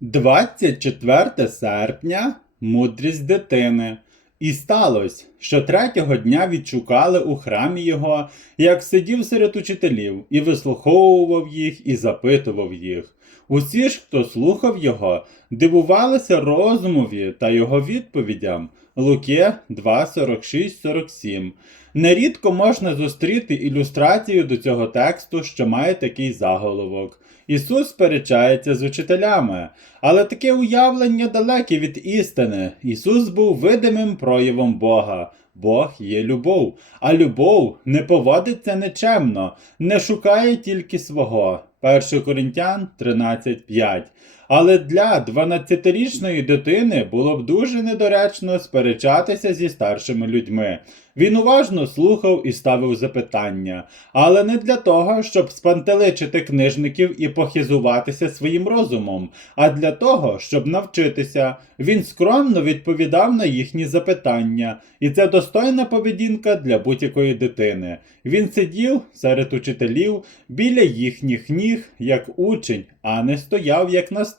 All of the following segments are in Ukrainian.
24 серпня мудрість дитини. І сталося, що третього дня відшукали у храмі його, як сидів серед учителів, і вислуховував їх, і запитував їх. Усі ж, хто слухав його, дивувалися розумові та його відповідям. Луке 2, 46, 47. Нерідко можна зустріти ілюстрацію до цього тексту, що має такий заголовок. Ісус сперечається з учителями, але таке уявлення далеке від істини. Ісус був видимим проявом Бога. Бог є любов, а любов не поводиться нечемно, не шукає тільки свого. 1 Коринтян 13.5. Але для 12-річної дитини було б дуже недоречно сперечатися зі старшими людьми. Він уважно слухав і ставив запитання, але не для того, щоб спантеличити книжників і похизуватися своїм розумом, а для того, щоб навчитися. Він скромно відповідав на їхні запитання, і це достойна поведінка для будь-якої дитини. Він сидів серед учителів біля їхніх ніг як учень, а не стояв як наставник,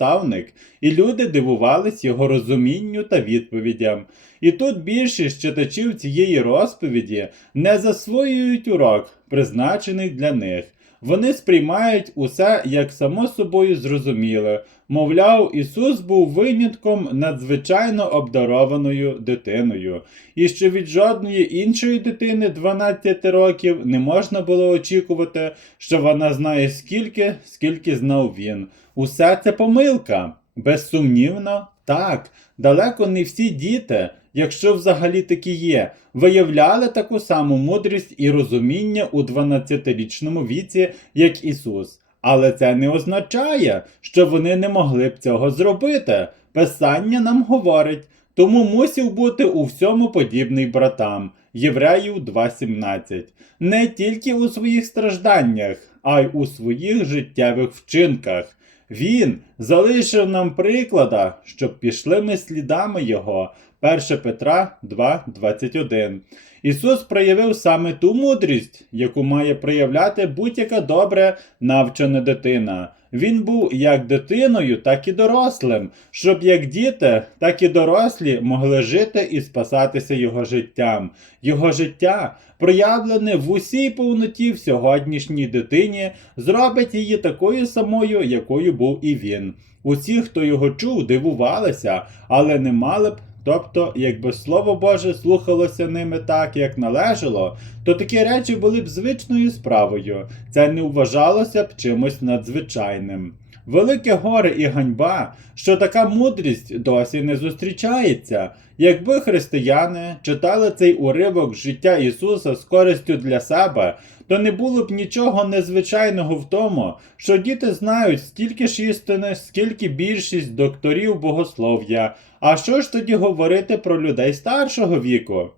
і люди дивувались його розумінню та відповідям. І тут більшість читачів цієї розповіді не засвоюють урок, призначений для них. Вони сприймають усе як само собою зрозуміле. Мовляв, Ісус був винятком надзвичайно обдарованою дитиною, і що від жодної іншої дитини 12 років не можна було очікувати, що вона знає скільки, скільки знав він. Усе це помилка. Безсумнівно, так, далеко не всі діти, якщо взагалі такі є, виявляли таку саму мудрість і розуміння у 12-річному віці, як Ісус. Але це не означає, що вони не могли б цього зробити. Писання нам говорить, тому мусів бути у всьому подібний братам. Євреїв 2.17. Не тільки у своїх стражданнях, а й у своїх життєвих вчинках. Він залишив нам приклада, щоб пішли ми слідами Його. 1 Петра 2.21. Ісус проявив саме ту мудрість, яку має проявляти будь-яка добре навчена дитина. Він був як дитиною, так і дорослим, щоб як діти, так і дорослі могли жити і спасатися його життям. Його життя, проявлене в усій повноті в сьогоднішній дитині, зробить її такою самою, якою був і він. Усі, хто його чув, дивувалися, але не мали б. Тобто, якби Слово Боже слухалося ними так, як належало, то такі речі були б звичною справою, це не вважалося б чимось надзвичайним. Велике горе і ганьба, що така мудрість досі не зустрічається. Якби християни читали цей уривок життя Ісуса з користю для себе, то не було б нічого незвичайного в тому, що діти знають стільки ж істини, скільки більшість докторів богослов'я. А що ж тоді говорити про людей старшого віку?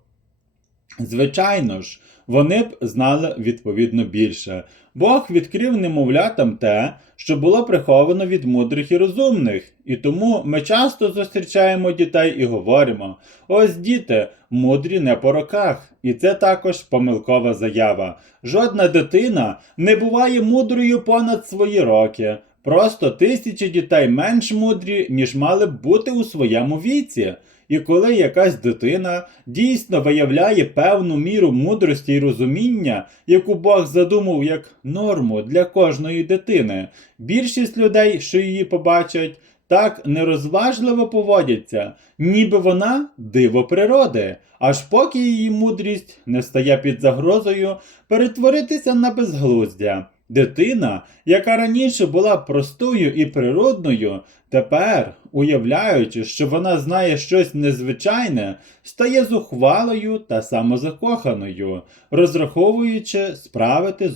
Звичайно ж, вони б знали відповідно більше. Бог відкрив немовлятам те, що було приховано від мудрих і розумних, і тому ми часто зустрічаємо дітей і говоримо: ось діти, мудрі не по роках, і це також помилкова заява. Жодна дитина не буває мудрою понад свої роки. Просто тисячі дітей менш мудрі, ніж мали б бути у своєму віці. І коли якась дитина дійсно виявляє певну міру мудрості і розуміння, яку Бог задумав як норму для кожної дитини, більшість людей, що її побачать, так нерозважливо поводяться, ніби вона диво природи, аж поки її мудрість не стає під загрозою перетворитися на безглуздя. Дитина, яка раніше була простою і природною, тепер, уявляючи, що вона знає щось незвичайне, стає зухвалою та самозакоханою, розраховуючи справити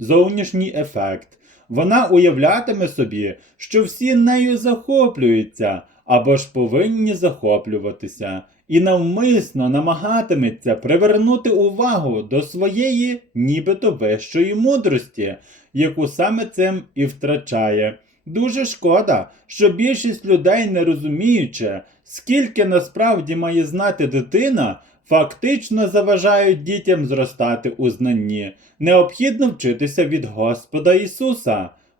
зовнішній ефект. Вона уявлятиме собі, що всі нею захоплюються або ж повинні захоплюватися, і навмисно намагатиметься привернути увагу до своєї нібито вищої мудрості, яку саме цим і втрачає. Дуже шкода, що більшість людей, не розуміючи, скільки насправді має знати дитина, фактично заважають дітям зростати у знанні. Необхідно вчитися від Господа Ісуса.